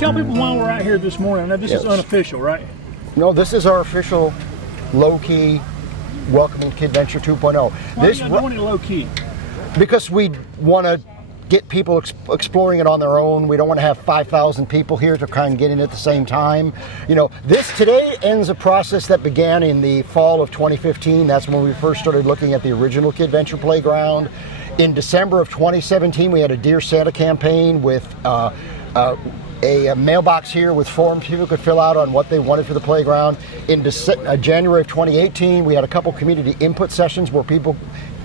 tell people why we're out here this morning. Now, this is unofficial, right? No, this is our official low-key welcoming KidVenture 2.0. Why are you doing it low-key? Because we want to get people exploring it on their own. We don't want to have 5,000 people here to kind of get in at the same time. You know, this today ends a process that began in the fall of 2015. That's when we first started looking at the original KidVenture playground. In December of 2017, we had a Dear Santa campaign with a mailbox here with forms people could fill out on what they wanted for the playground. In January of 2018, we had a couple community input sessions where people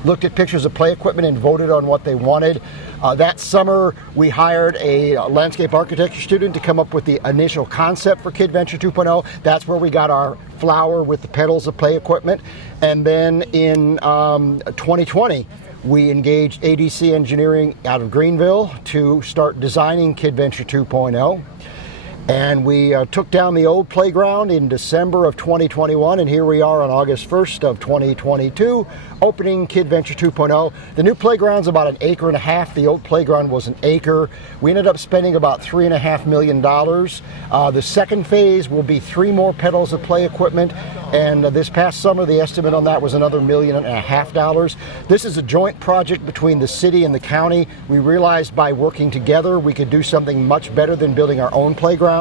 looked at pictures of play equipment and voted on what they wanted. That summer, we hired a landscape architecture student to come up with the initial concept for KidVenture 2.0. That's where we got our flower with the pedals of play equipment. And then in 2020, we engaged ADC Engineering out of Greenville to start designing KidVenture 2.0. And we took down the old playground in December of 2021, and here we are on August 1st of 2022, opening KidVenture 2.0. The new playground's about 1.5 acres. The old playground was 1 acre. We ended up spending about $3.5 million. The second phase will be 3 more pedals of play equipment, and this past summer, the estimate on that was another $1.5 million. This is a joint project between the city and the county. We realized by working together, we could do something much better than building our own playground.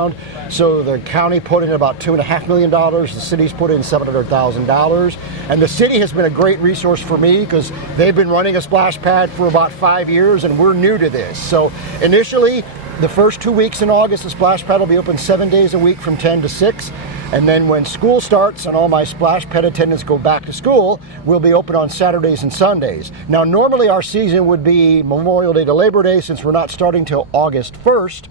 So the county put in about $2.5 million, the city's put in $700,000, and the city has been a great resource for me because they've been running a splash pad for about 5 years and we're new to this. So initially, the first 2 weeks in August, the splash pad will be open 7 days a week from 10 to 6. And then when school starts and all my splash pad attendants go back to school, we'll be open on Saturdays and Sundays. Now, normally our season would be Memorial Day to Labor Day. Since we're not starting till August 1st,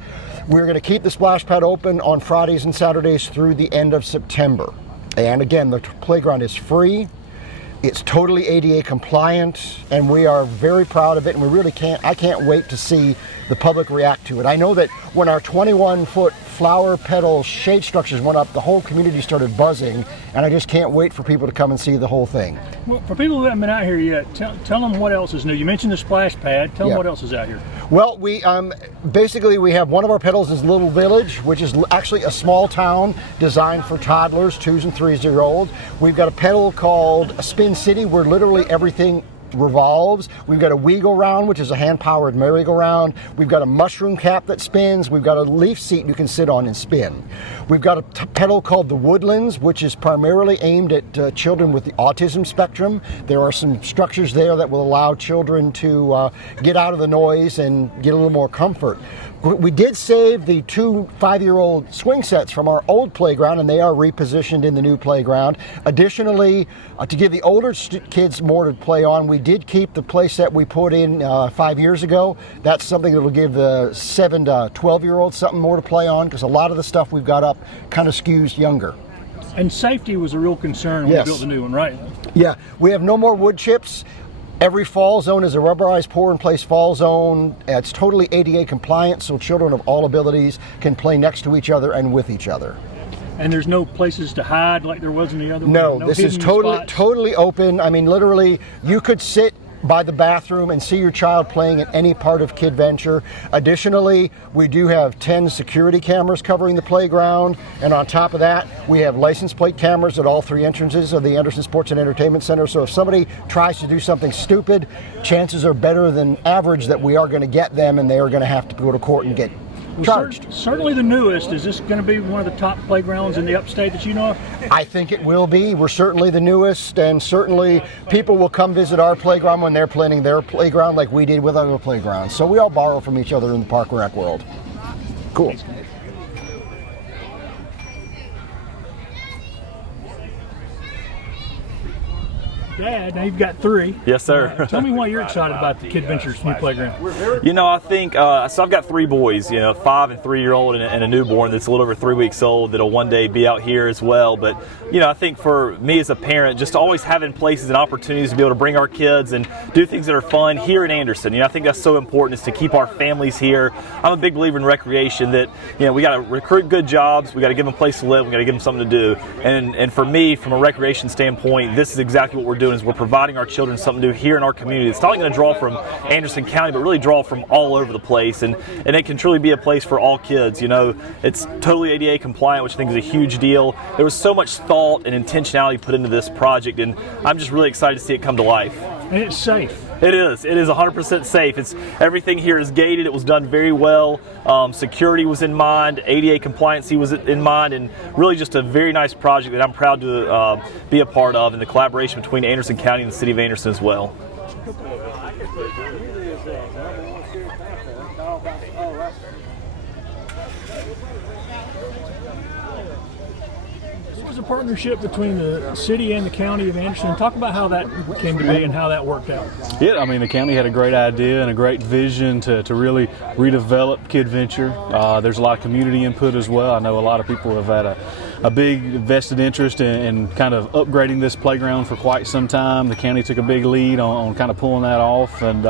we're going to keep the splash pad open on Fridays and Saturdays through the end of September. And again, the playground is free. It's totally ADA compliant, and we are very proud of it, and I can't wait to see the public react to it. I know that when our 21-foot flower petal shade structures went up, the whole community started buzzing, and I just can't wait for people to come and see the whole thing. Well, for people who haven't been out here yet, tell them what else is new. You mentioned the splash pad. Tell them what else is out here. Well, we basically we have one of our pedals is Little Village, which is actually a small town designed for toddlers, 2s and 3-year-olds. We've got a pedal called Spin City, where literally everything revolves. We've got a wiggle round, which is a hand-powered merry-go-round. We've got a mushroom cap that spins. We've got a leaf seat you can sit on and spin. We've got a pedal called the Woodlands, which is primarily aimed at children with the autism spectrum. There are some structures there that will allow children to get out of the noise and get a little more comfort. We did save the 2 5-year-old swing sets from our old playground, and they are repositioned in the new playground. Additionally, to give the older kids more to play on, we did keep the play set we put in 5 years ago. That's something that will give the 7 to 12-year-olds something more to play on, because a lot of the stuff we've got up kind of skews younger. And safety was a real concern when we built the new one, right? Yeah, we have no more wood chips. Every fall zone is a rubberized pour-in-place fall zone. It's totally ADA compliant, so children of all abilities can play next to each other and with each other. And there's no places to hide like there was in the other one? No, this is totally open. I mean, literally, you could sit by the bathroom and see your child playing at any part of KidVenture. Additionally, we do have 10 security cameras covering the playground, and on top of that, we have license plate cameras at all 3 entrances of the Anderson Sports and Entertainment Center. So if somebody tries to do something stupid, chances are better than average that we are going to get them, and they are going to have to go to court and get charged. Certainly the newest. Is this going to be one of the top playgrounds in the upstate that you know of? I think it will be. We're certainly the newest, and certainly people will come visit our playground when they're planning their playground like we did with other playgrounds. So we all borrow from each other in the park rec world. Cool. Dad, now you've got 3. Yes, sir. Tell me why you're excited about the KidVenture's new playground. You know, I think, so I've got 3 boys, 5 and 3-year-old and a newborn that's a little over 3 weeks old that'll one day be out here as well. But, I think for me as a parent, just always having places and opportunities to be able to bring our kids and do things that are fun here in Anderson. I think that's so important, is to keep our families here. I'm a big believer in recreation, that, we got to recruit good jobs, we got to give them a place to live, we got to give them something to do. And for me, from a recreation standpoint, this is exactly what we're doing is we're providing our children something new here in our community. It's not only going to draw from Anderson County, but really draw from all over the place, and it can truly be a place for all kids. You know, it's totally ADA compliant, which I think is a huge deal. There was so much thought and intentionality put into this project, and I'm just really excited to see it come to life. And it's safe. It is 100% safe. Everything here is gated. It was done very well. Security was in mind, ADA compliancy was in mind, and really just a very nice project that I'm proud to be a part of, in the collaboration between Anderson County and the City of Anderson as well. It was a partnership between the city and the county of Anderson. Talk about how that came to be and how that worked out. Yeah, I mean, the county had a great idea and a great vision to really redevelop Kid Venture. There's a lot of community input as well. I know a lot of people have had a big vested interest in kind of upgrading this playground for quite some time. The county took a big lead on kind of pulling that off, and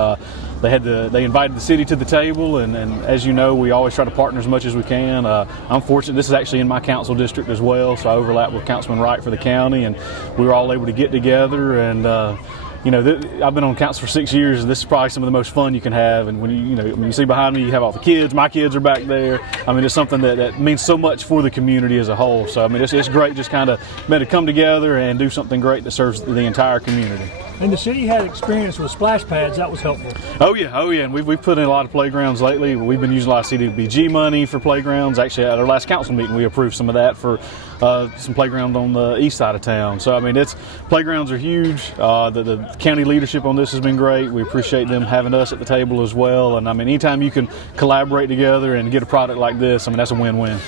they invited the city to the table, and as you know, we always try to partner as much as we can. I'm fortunate, this is actually in my council district as well, so I overlap with Councilman Wright for the county, and we were all able to get together, and you know, I've been on council for 6 years, and this is probably some of the most fun you can have. And when you see behind me, you have all the kids. My kids are back there. I mean, it's something that means so much for the community as a whole. So I mean, it's great just kind of to come together and do something great that serves the entire community. And the city had experience with splash pads. That was helpful. Oh yeah, and we've put in a lot of playgrounds lately. We've been using a lot of CDBG money for playgrounds. Actually, at our last council meeting, we approved some of that for some playground on the east side of town. So I mean, playgrounds are huge. The county leadership on this has been great. We appreciate them having us at the table as well. And I mean, anytime you can collaborate together and get a product like this, I mean, that's a win-win.